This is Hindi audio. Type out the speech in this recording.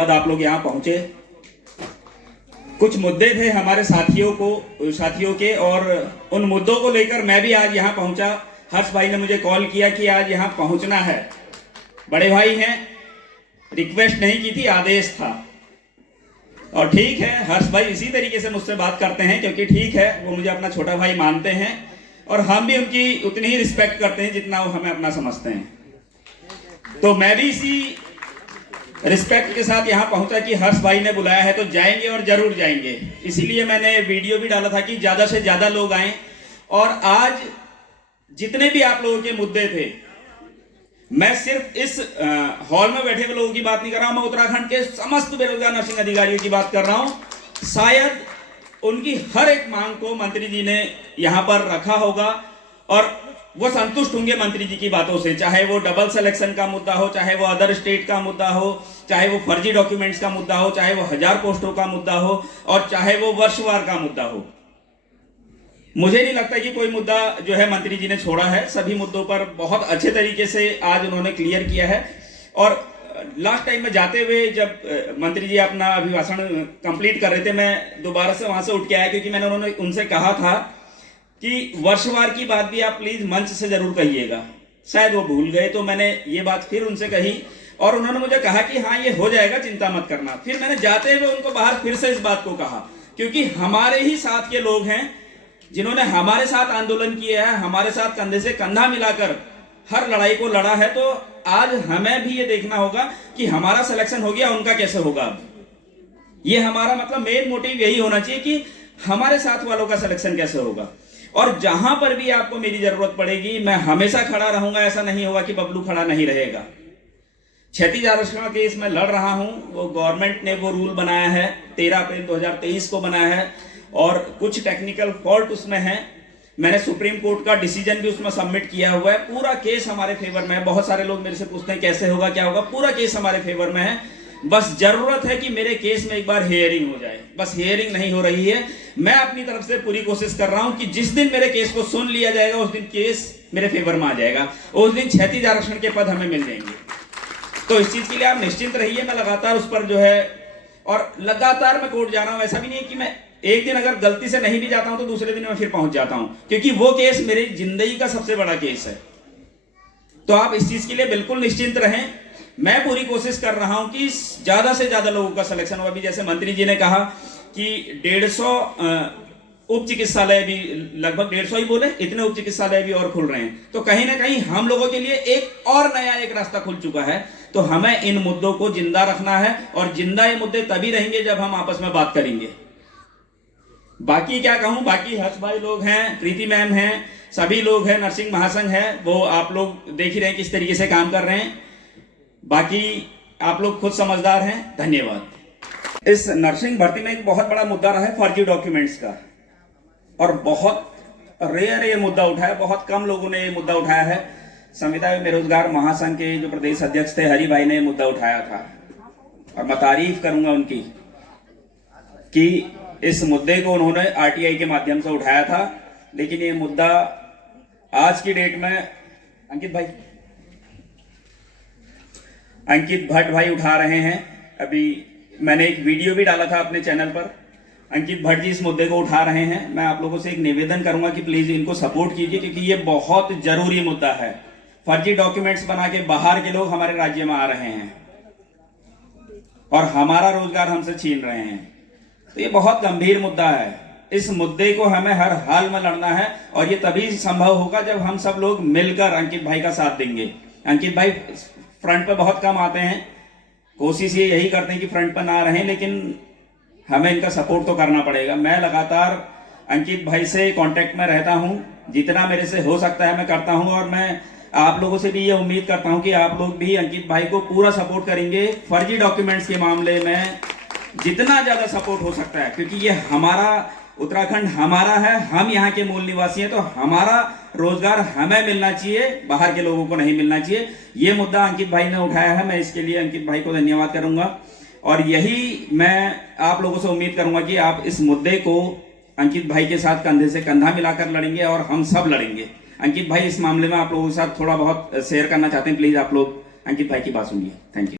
धन्यवाद आप लोग यहाँ पहुंचे। कुछ मुद्दे थे हमारे साथियों के, और उन मुद्दों को लेकर मैं भी आज यहाँ पहुंचा। हर्ष भाई ने मुझे कॉल किया कि आज यहाँ पहुंचना है। बड़े भाई हैं, रिक्वेस्ट नहीं की थी, आदेश था। और ठीक है, हर्ष भाई इसी तरीके से मुझसे बात करते हैं, क्योंकि ठीक है, वो मुझे अपना छोटा भाई मानते हैं और हम भी उनकी उतनी ही रिस्पेक्ट करते हैं जितना वो हमें अपना समझते हैं। तो मैं भी इसी रिस्पेक्ट के साथ यहाँ पहुंचा कि हर्ष भाई ने बुलाया है तो जाएंगे और जरूर जाएंगे। इसीलिए मैंने वीडियो भी डाला था कि ज्यादा से ज्यादा लोग आए। और आज जितने भी आप लोगों के मुद्दे थे, मैं सिर्फ इस हॉल में बैठे हुए लोगों की बात नहीं कर रहा हूं, मैं उत्तराखंड के समस्त बेरोजगार नर्सिंग अधिकारियों की बात कर रहा हूं। शायद उनकी हर एक मांग को मंत्री जी ने यहां पर रखा होगा और वो संतुष्ट होंगे मंत्री जी की बातों से। चाहे वो डबल सिलेक्शन का मुद्दा हो, चाहे वो अदर स्टेट का मुद्दा हो, चाहे वो फर्जी डॉक्यूमेंट्स का मुद्दा हो, चाहे वो 1000 पोस्टों का मुद्दा हो, और चाहे वो वर्षवार का मुद्दा हो। मुझे नहीं लगता कि कोई मुद्दा जो है मंत्री जी ने छोड़ा है। सभी मुद्दों पर बहुत अच्छे तरीके से आज उन्होंने क्लियर किया है। और लास्ट टाइम में जाते हुए जब मंत्री जी अपना अभिभाषण कंप्लीट कर रहे थे, मैं दोबारा से वहां से उठ के आया, क्योंकि मैंने उनसे कहा था कि वर्षवार की बात भी आप प्लीज मंच से जरूर कहिएगा। शायद वो भूल गए, तो मैंने ये बात फिर उनसे कही और उन्होंने मुझे कहा कि हाँ ये हो जाएगा, चिंता मत करना। फिर मैंने जाते हुए उनको बाहर फिर से इस बात को कहा, क्योंकि हमारे ही साथ के लोग हैं जिन्होंने हमारे साथ आंदोलन किया है, हमारे साथ कंधे से कंधा मिलाकर हर लड़ाई को लड़ा है। तो आज हमें भी ये देखना होगा कि हमारा सिलेक्शन हो गया, उनका कैसे होगा। अब ये हमारा मतलब मेन मोटिव यही होना चाहिए कि हमारे साथ वालों का सिलेक्शन कैसे होगा। और जहां पर भी आपको मेरी जरूरत पड़ेगी, मैं हमेशा खड़ा रहूंगा। ऐसा नहीं होगा कि बबलू खड़ा नहीं रहेगा। क्षैतिज आरक्षण केस में लड़ रहा हूं। वो गवर्नमेंट ने वो रूल बनाया है, 13 अप्रैल 2023 को बनाया है, और कुछ टेक्निकल फॉल्ट उसमें है। मैंने सुप्रीम कोर्ट का डिसीजन भी उसमें सबमिट किया हुआ है। पूरा केस हमारे फेवर में है। बहुत सारे लोग मेरे से पूछते हैं कैसे होगा, क्या होगा। पूरा केस हमारे फेवर में है। बस जरूरत है कि मेरे केस में एक बार हियरिंग हो जाए। बस हियरिंग नहीं हो रही है। मैं अपनी तरफ से पूरी कोशिश कर रहा हूं कि जिस दिन मेरे केस को सुन लिया जाएगा, उस दिन केस मेरे फेवर में आ जाएगा। उस दिन क्षैतिज आरक्षण के पद हमें मिल जाएंगे। तो इस चीज के लिए आप निश्चिंत रहिए। मैं लगातार उस पर जो है, और लगातार मैं कोर्ट जा रहा हूं। ऐसा भी नहीं है कि मैं एक दिन अगर गलती से नहीं भी जाता हूं तो दूसरे दिन मैं फिर पहुंच जाता हूं, क्योंकि वो केस मेरी जिंदगी का सबसे बड़ा केस है। तो आप इस चीज के लिए बिल्कुल निश्चिंत रहें। मैं पूरी कोशिश कर रहा हूं कि ज्यादा से ज्यादा लोगों का सिलेक्शन हो। अभी जैसे मंत्री जी ने कहा कि 150 उप चिकित्सालय भी, लगभग 150 ही बोले, इतने उप चिकित्सालय भी और खुल रहे हैं। तो कहीं ना कहीं हम लोगों के लिए एक और नया एक रास्ता खुल चुका है। तो हमें इन मुद्दों को जिंदा रखना है, और जिंदा ये मुद्दे तभी रहेंगे जब हम आपस में बात करेंगे। बाकी क्या कहूं, बाकी हर्ष भाई लोग हैं, प्रीति मैम हैं, सभी लोग हैं, नर्सिंग महासंघ है, वो आप लोग देख ही रहे हैं किस तरीके से काम कर रहे हैं। बाकी आप लोग खुद समझदार हैं। धन्यवाद। इस नर्सिंग भर्ती में एक बहुत बड़ा मुद्दा रहा है फर्जी डॉक्यूमेंट्स का, और बहुत रेयर ये मुद्दा उठाया। बहुत कम लोगों ने ये मुद्दा उठाया है। संविदा एवं बेरोजगार महासंघ के जो प्रदेश अध्यक्ष थे हरि भाई ने ये मुद्दा उठाया था, और मैं तारीफ करूंगा उनकी कि इस मुद्दे को उन्होंने आरटीआई के माध्यम से उठाया था। लेकिन ये मुद्दा आज की डेट में अंकित भट्ट भाई उठा रहे हैं। अभी मैंने एक वीडियो भी डाला था अपने चैनल पर। अंकित भट्ट जी इस मुद्दे को उठा रहे हैं। मैं आप लोगों से एक निवेदन करूंगा कि प्लीज इनको सपोर्ट कीजिए, क्योंकि ये बहुत जरूरी मुद्दा है। फर्जी डॉक्यूमेंट्स बना के बाहर के लोग हमारे राज्य में आ रहे हैं और हमारा रोजगार हमसे छीन रहे हैं। तो ये बहुत गंभीर मुद्दा है। इस मुद्दे को हमें हर हाल में लड़ना है, और ये तभी संभव होगा जब हम सब लोग मिलकर अंकित भाई का साथ देंगे। अंकित भाई फ्रंट पे बहुत कम आते हैं। कोशिश ये यही करते हैं कि फ्रंट पर ना रहें, लेकिन हमें इनका सपोर्ट तो करना पड़ेगा। मैं लगातार अंकित भाई से कांटेक्ट में रहता हूं। जितना मेरे से हो सकता है मैं करता हूं, और मैं आप लोगों से भी ये उम्मीद करता हूं कि आप लोग भी अंकित भाई को पूरा सपोर्ट करेंगे फर्जी डॉक्यूमेंट्स के मामले में, जितना ज्यादा सपोर्ट हो सकता है। क्योंकि ये हमारा उत्तराखंड हमारा है, हम यहाँ के मूल निवासी हैं, तो हमारा रोजगार हमें मिलना चाहिए, बाहर के लोगों को नहीं मिलना चाहिए। ये मुद्दा अंकित भाई ने उठाया है। मैं इसके लिए अंकित भाई को धन्यवाद करूंगा, और यही मैं आप लोगों से उम्मीद करूंगा कि आप इस मुद्दे को अंकित भाई के साथ कंधे से कंधा मिलाकर लड़ेंगे, और हम सब लड़ेंगे। अंकित भाई इस मामले में आप लोगों के साथ थोड़ा बहुत शेयर करना चाहते हैं, प्लीज आप लोग अंकित भाई की बात सुनिए। Thank you.